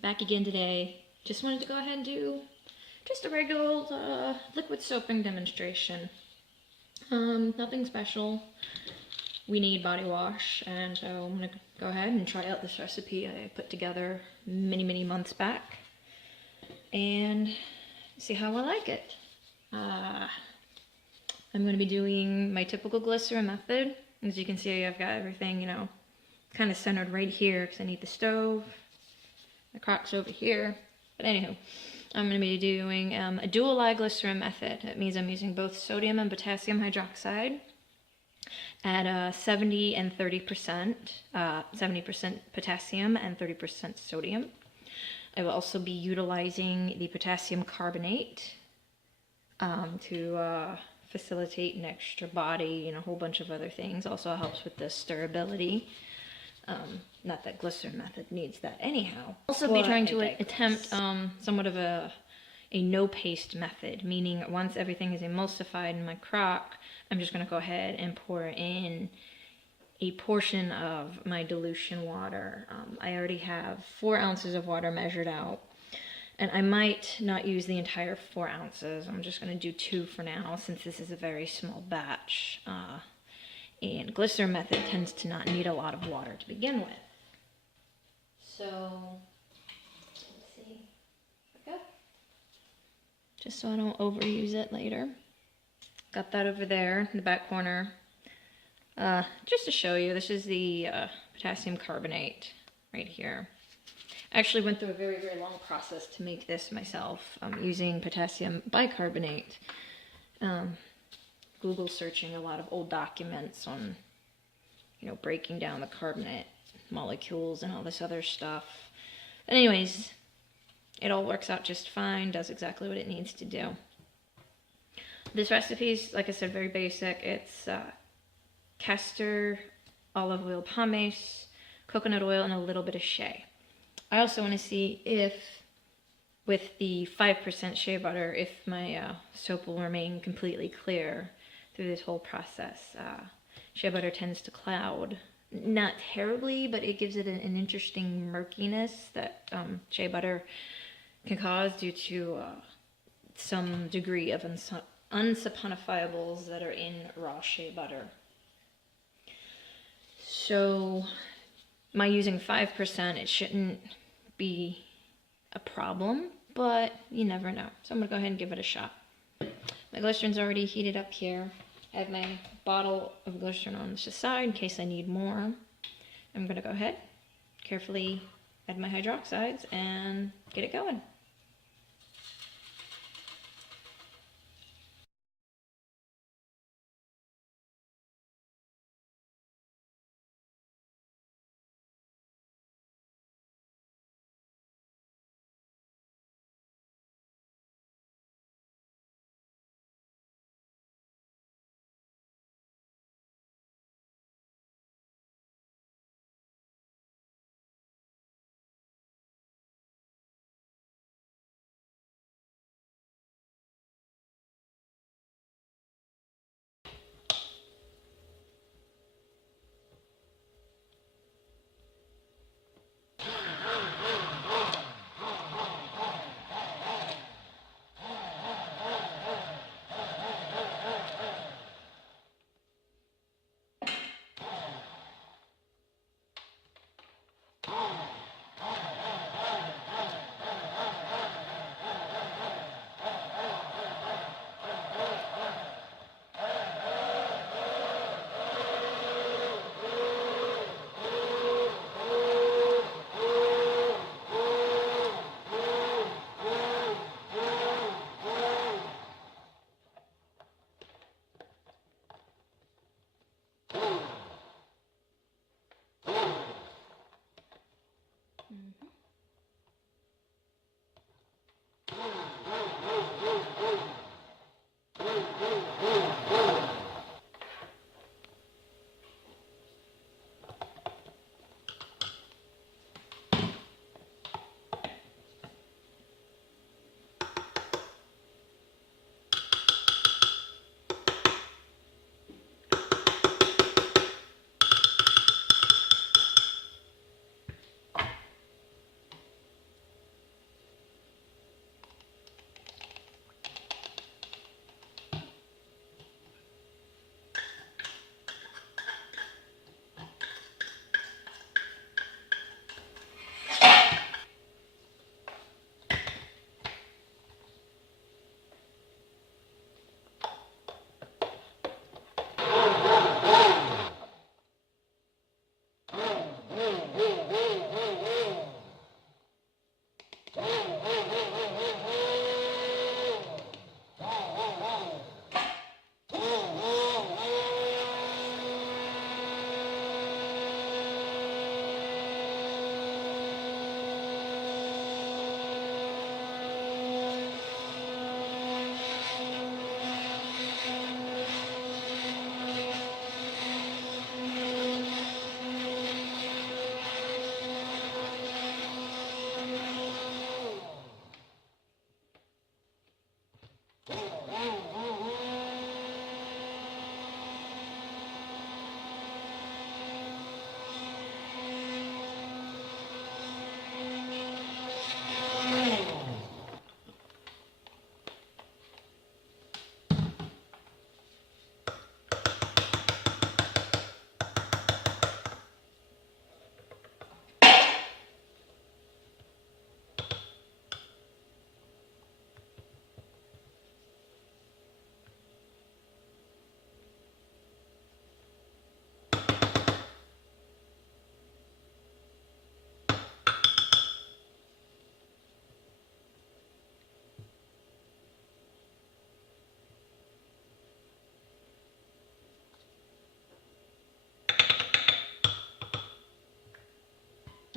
Back again today. Just wanted to go ahead and do just a regular old liquid soaping demonstration. Nothing special. We need body wash, and so I'm gonna go ahead and try out this recipe I put together many months back and see how I like it. I'm going to be doing my typical glycerin method. As you can see, I've got everything, kind of centered right here because I need the stove. The crock's over here. But anywho, I'm going to be doing a dual lye glycerin method. That means I'm using both sodium and potassium hydroxide at 70 and 30%, 70% potassium and 30% sodium. I will also be utilizing the potassium carbonate to facilitate an extra body and a whole bunch of other things. Also helps with the stirrability. Not that glycerin method needs that anyhow. Also be trying to attempt somewhat of a no paste method, meaning once everything is emulsified in my crock, I'm just going to go ahead and pour in a portion of my dilution water. I already have 4 ounces of water measured out, and I might not use the entire 4 ounces. I'm just going to do 2 for now since this is a very small batch. And glycerin method tends to not need a lot of water to begin with. So, let's see. Okay. Just so I don't overuse it later. Got that over there in the back corner. Just to show you, this is the potassium carbonate right here. I actually went through a very long process to make this myself using potassium bicarbonate. Google searching a lot of old documents on, breaking down the carbonate molecules and all this other stuff. But anyways, it all works out just fine, does exactly what it needs to do. This recipe is, like I said, very basic. It's castor olive oil pomace, coconut oil, and a little bit of Shea. I also want to see if, with the 5% shea butter, if my soap will remain completely clear through this whole process. Shea butter tends to cloud. Not terribly, but it gives it an interesting murkiness that shea butter can cause due to some degree of unsaponifiables that are in raw shea butter. So, my using 5%, it shouldn't be a problem, but you never know. So I'm going to go ahead and give it a shot. My glycerin's already heated up here. I have my bottle of glycerin on the side in case I need more. I'm going to go ahead, carefully add my hydroxides, and get it going.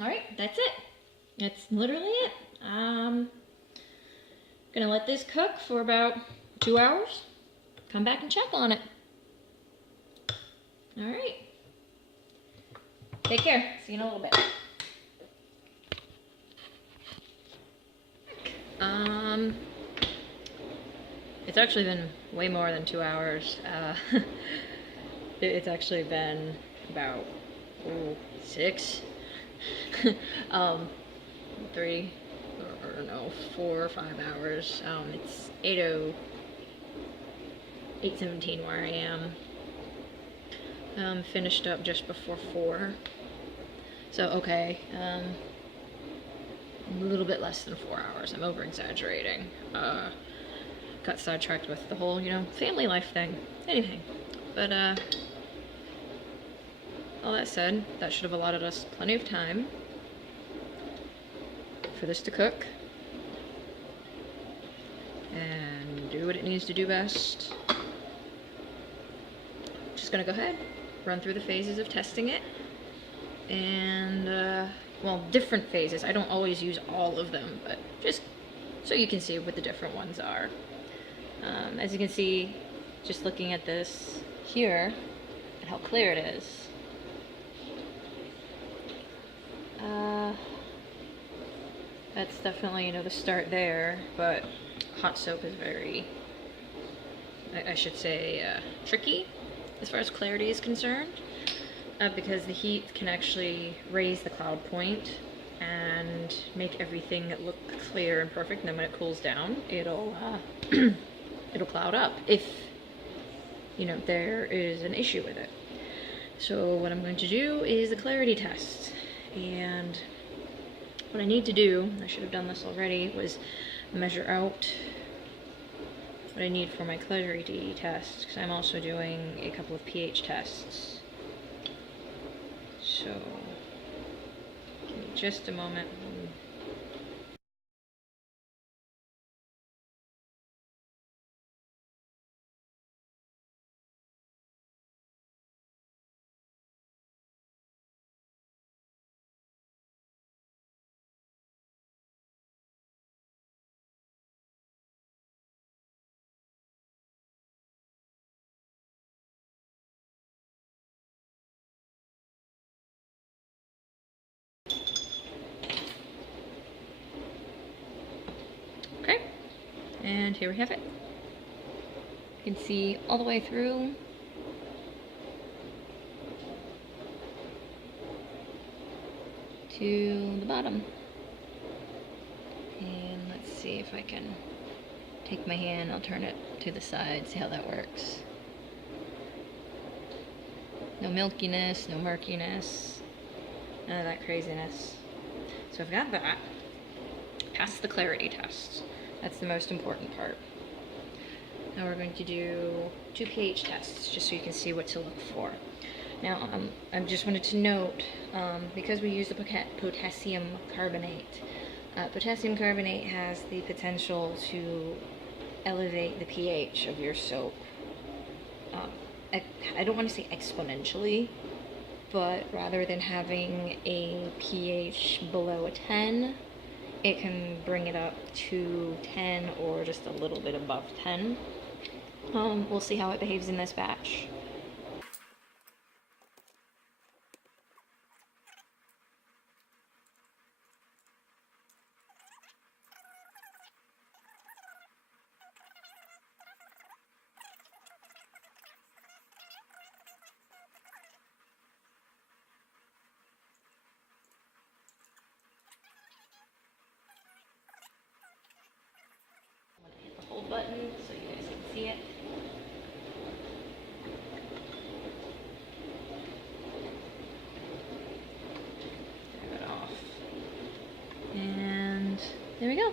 Alright, that's it. That's literally it. Gonna let this cook for about 2 hours. Come back and check on it. Alright. Take care. See you in a little bit. It's actually been way more than 2 hours. It's actually been about 6, 3, or no, 4 or 5 hours. It's 8:17 where I am. Finished up just before 4. So okay, a little bit less than 4 hours. I'm over exaggerating. Got sidetracked with the whole, family life thing. Anything. But all that said, that should have allotted us plenty of time for this to cook and do what it needs to do best. Just gonna go ahead, run through the phases of testing it, and well, different phases. I don't always use all of them, but just so you can see what the different ones are. As you can see, just looking at this here, and how clear it is. That's definitely, the start there, but hot soap is very, I should say, tricky as far as clarity is concerned, because the heat can actually raise the cloud point and make everything look clear and perfect, and then when it cools down, it'll it'll cloud up if, there is an issue with it. So what I'm going to do is a clarity test, and what I need to do, I should have done this already, was measure out what I need for my clarity test, because I'm also doing a couple of pH tests. So, give me just a moment. Okay, and here we have it. You can see all the way through. To the bottom. And let's see if I can take my hand, I'll turn it to the side, see how that works. No milkiness, no murkiness, none of that craziness. So I've got that. Pass the clarity test. That's the most important part. Now we're going to do 2 pH tests, just so you can see what to look for. Now, I just wanted to note, because we use the potassium carbonate, potassium carbonate has the potential to elevate the pH of your soap. I don't want to say exponentially, but rather than having a pH below a 10, it can bring it up to 10 or just a little bit above 10. We'll see how it behaves in this batch. Button so you guys can see it. Turn it off. And there we go.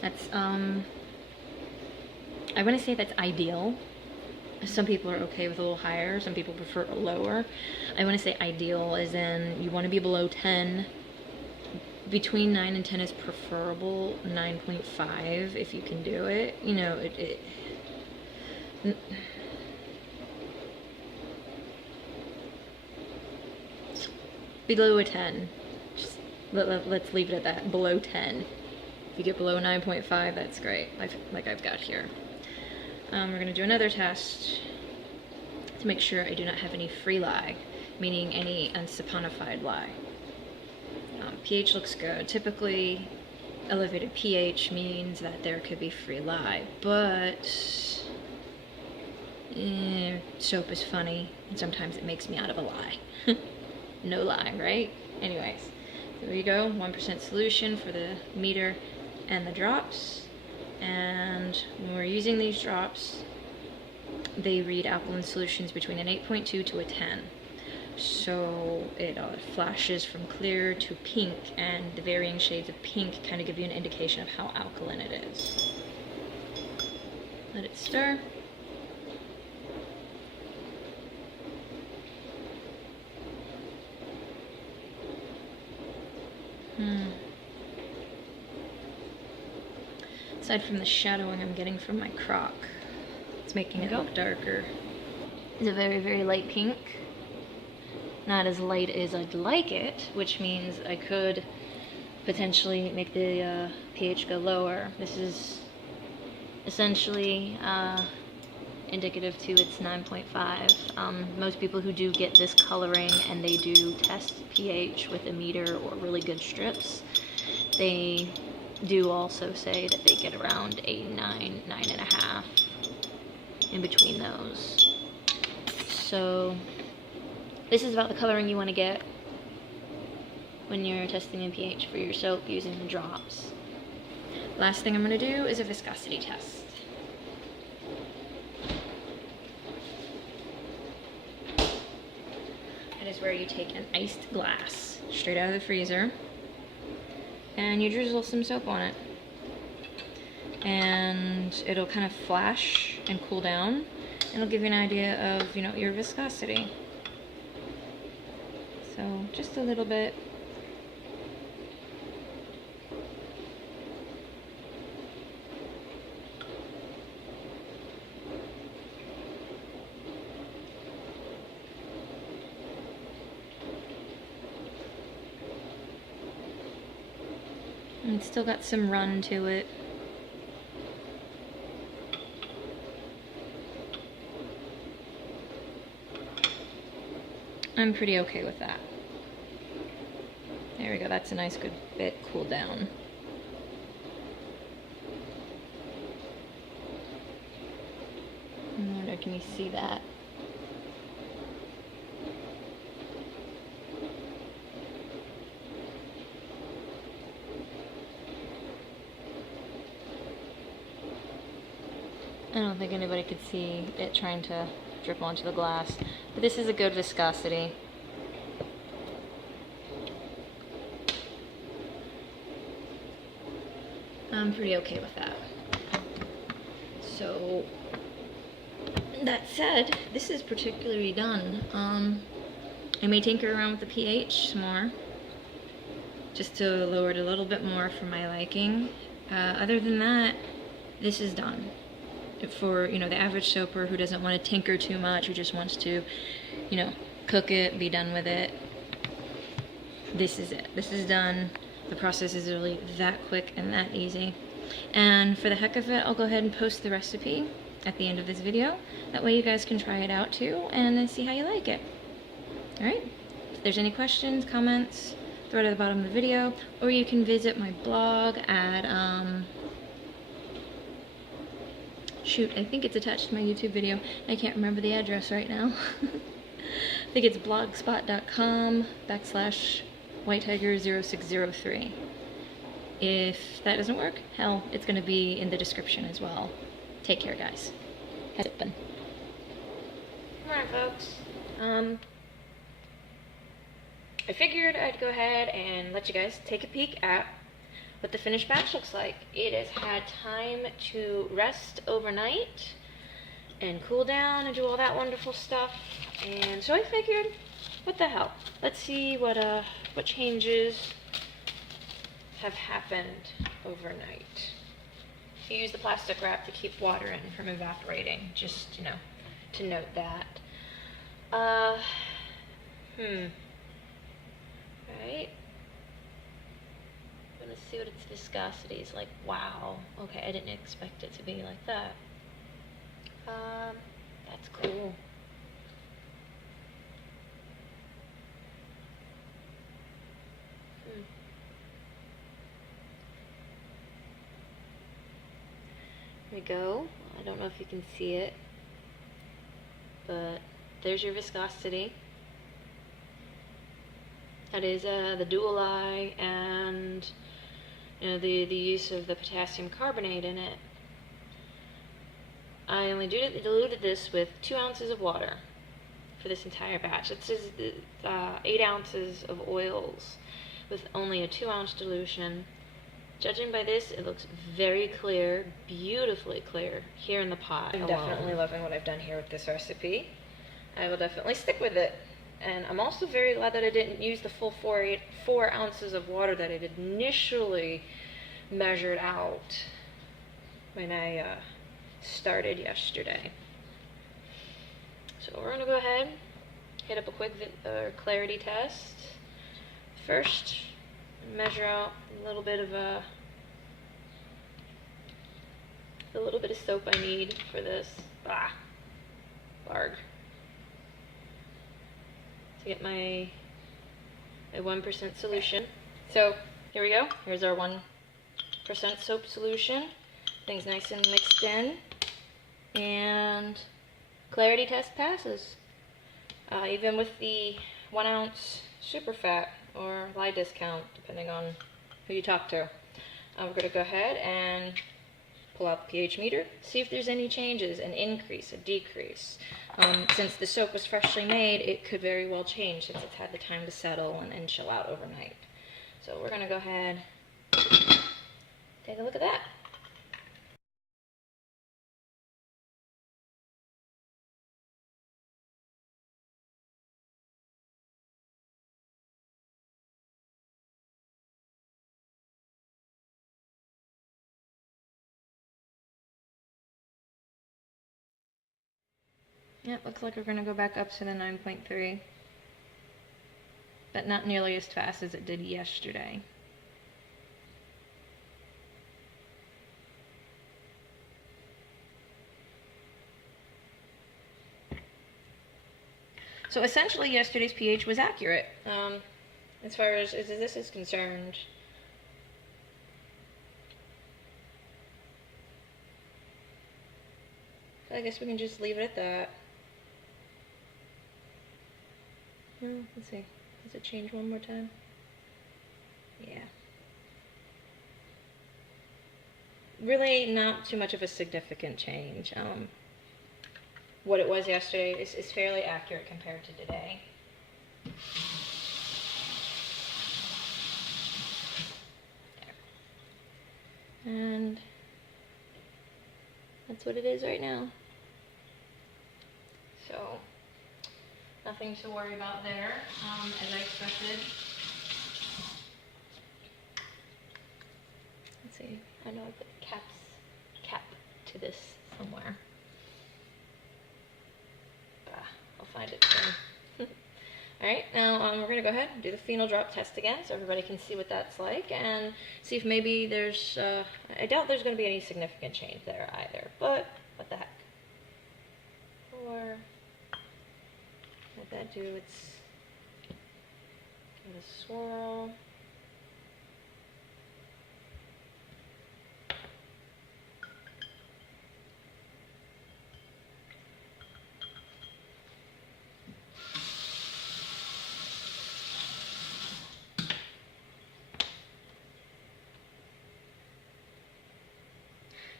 That's I want to say that's ideal. Some people are okay with a little higher, some people prefer a lower. I want to say ideal as in you want to be below 10. Between 9 and 10 is preferable. 9.5 if you can do it. below a 10. Just let's leave it at that, below 10. If you get below 9.5, that's great, like I've got here. We're gonna do another test to make sure I do not have any free lye, meaning any unsaponified lye. pH looks good. Typically, elevated pH means that there could be free lye, but soap is funny, and sometimes it makes me out of a lye. No lye, right? Anyways, there we go, 1% solution for the meter and the drops. And when we're using these drops, they read alkaline solutions between an 8.2 to a 10. So it flashes from clear to pink, and the varying shades of pink kind of give you an indication of how alkaline it is. Let it stir. Aside from the shadowing I'm getting from my crock, it's making it look darker. It's a very, very light pink. Not as light as I'd like it, which means I could potentially make the pH go lower. This is essentially indicative to its 9.5. Most people who do get this coloring and they do test pH with a meter or really good strips, they do also say that they get around a 9, 9.5 in between those. So this is about the coloring you want to get when you're testing in pH for your soap using the drops. Last thing I'm going to do is a viscosity test. That is where you take an iced glass straight out of the freezer and you drizzle some soap on it. And it'll kind of flash and cool down. It'll give you an idea of, your viscosity. So just a little bit. And it's still got some run to it. I'm pretty okay with that. There we go, that's a nice good bit cooled down. I wonder, can you see that? I don't think anybody could see it trying to drip onto the glass, but this is a good viscosity. I'm pretty okay with that. So, that said, this is particularly done. I may tinker around with the pH some more, just to lower it a little bit more for my liking. Other than that, this is done. For, the average soaper who doesn't want to tinker too much, who just wants to, cook it, be done with it, this is it. This is done. The process is really that quick and that easy. And for the heck of it, I'll go ahead and post the recipe at the end of this video. That way you guys can try it out too and then see how you like it. Alright? If there's any questions, comments, throw it at the bottom of the video, or you can visit my blog at, shoot, I think it's attached to my YouTube video. I can't remember the address right now. I think it's blogspot.com/whitetiger0603. If that doesn't work, hell, it's going to be in the description as well. Take care, guys. Has it been? Alright, folks. I figured I'd go ahead and let you guys take a peek at what the finished batch looks like. It has had time to rest overnight and cool down and do all that wonderful stuff. And so I figured, what the hell? Let's see what changes have happened overnight. You use the plastic wrap to keep water in from evaporating. Just, to note that. Alright. I'm gonna see what its viscosity is like. Wow. Okay, I didn't expect it to be like that. That's cool. There we go. I don't know if you can see it, but there's your viscosity. That is the dual lye and the use of the potassium carbonate in it. I only diluted this with 2 ounces of water for this entire batch. It says 8 ounces of oils with only a 2-ounce dilution. Judging by this, it looks very clear, beautifully clear here in the pot. I'm definitely loving what I've done here with this recipe. I will definitely stick with it. And I'm also very glad that I didn't use the full 4 ounces of water that I initially measured out when I started yesterday. So we're going to go ahead, hit up a quick clarity test. First, measure out a little bit of soap I need for this. Barg. To get my 1% solution. So here we go. Here's our 1% soap solution. Things nice and mixed in, and clarity test passes. Even with the 1 ounce super fat or lye discount, depending on who you talk to. We're going to go ahead and pull out the pH meter, see if there's any changes, an increase, a decrease. Since the soap was freshly made, it could very well change since it's had the time to settle and chill out overnight. So we're going to go ahead, take a look at that. Yeah, looks like we're going to go back up to the 9.3, but not nearly as fast as it did yesterday. So essentially yesterday's pH was accurate, as far as this is concerned. So I guess we can just leave it at that. Let's see. Does it change one more time? Yeah. Really not too much of a significant change. What it was yesterday is fairly accurate compared to today. There. And that's what it is right now. So nothing to worry about there, as I expected. Let's see, I know I put the cap to this somewhere. I'll find it soon. Alright, now we're going to go ahead and do the phenol drop test again so everybody can see what that's like and see if maybe there's, I doubt there's going to be any significant change there either, but what the heck. Or let that do its give it a swirl.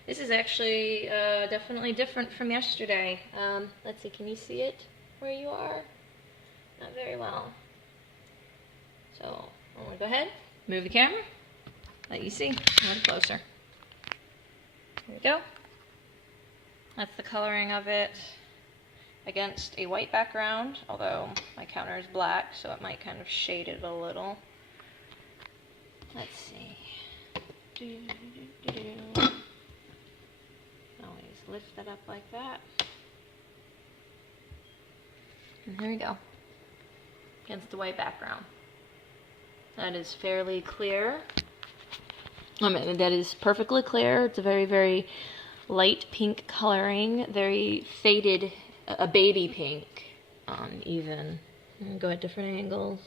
This is actually definitely different from yesterday. Let's see, can you see it where you are? Not very well. So I'm going to go ahead, move the camera, let you see a little closer. Here we go. That's the coloring of it against a white background, although my counter is black, so it might kind of shade it a little. Let's see. Always lift that up like that. And there we go. Against the white background. That is fairly clear. I mean, that is perfectly clear. It's a very, very light pink coloring, very faded, a baby pink, even. Go at different angles,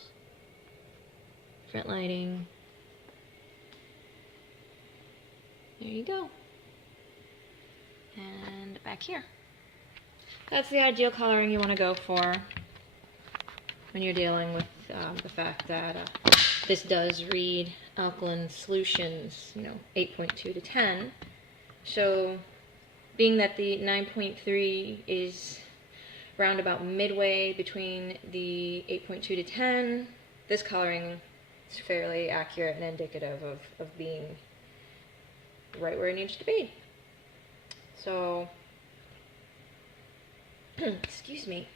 different lighting. There you go. And back here. That's the ideal coloring you want to go for when you're dealing with the fact that this does read alkaline solutions, 8.2 to 10. So being that the 9.3 is round about midway between the 8.2 to 10, this coloring is fairly accurate and indicative of being right where it needs to be. So, excuse me,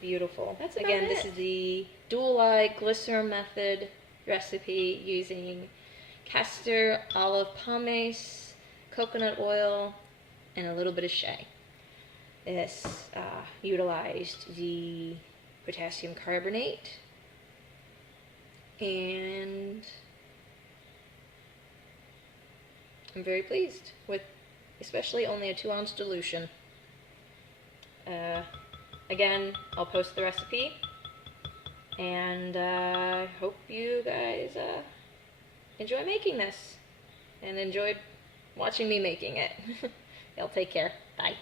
beautiful. That's about it. This is the dual lye glycerin method recipe using castor olive pomace, coconut oil, and a little bit of Shea. This utilized the potassium carbonate, and I'm very pleased with especially only a 2-ounce dilution. Again, I'll post the recipe, and I hope you guys enjoy making this and enjoyed watching me making it. Y'all take care. Bye.